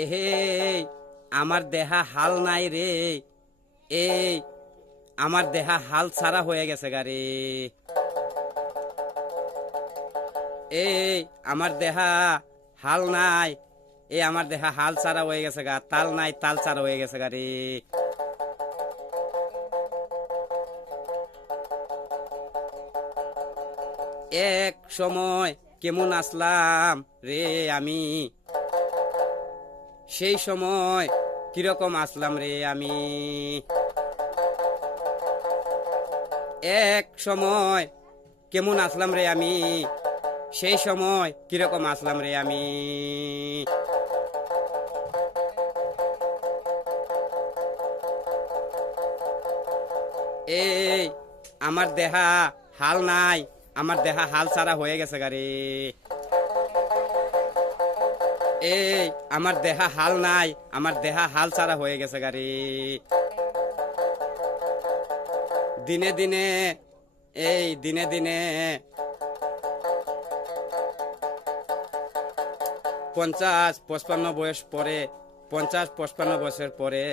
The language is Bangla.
এহে আমার দেহা হাল নাই রে, এই আমার দেহা হাল ছাড়া হয়ে গেছে গারে। এই আমার দেহা হাল নাই, এই আমার দেহা হাল ছাড়া হয়ে গেছে গা, তাল নাই তাল ছাড়া হয়ে গেছে গারে। এক সময় কেমন আসলাম রে আমি, সেই সময় কিরকম আসলাম রে আমি। এক সময় কেমন আসলাম রে আমি, সেই সময় কিরকম আসলাম রে আমি। এই আমার দেহা হাল নাই, আমার দেহা হাল ছাড়া হয়ে গেছে গারে। এই আমার দেহা হাল নাই, আমার দেহা হাল ছাড়া হয়ে গেছে গারে। দিনে দিনে, এই দিনে দিনে 50-55 বয়স পরে, 50-55 বছর পরে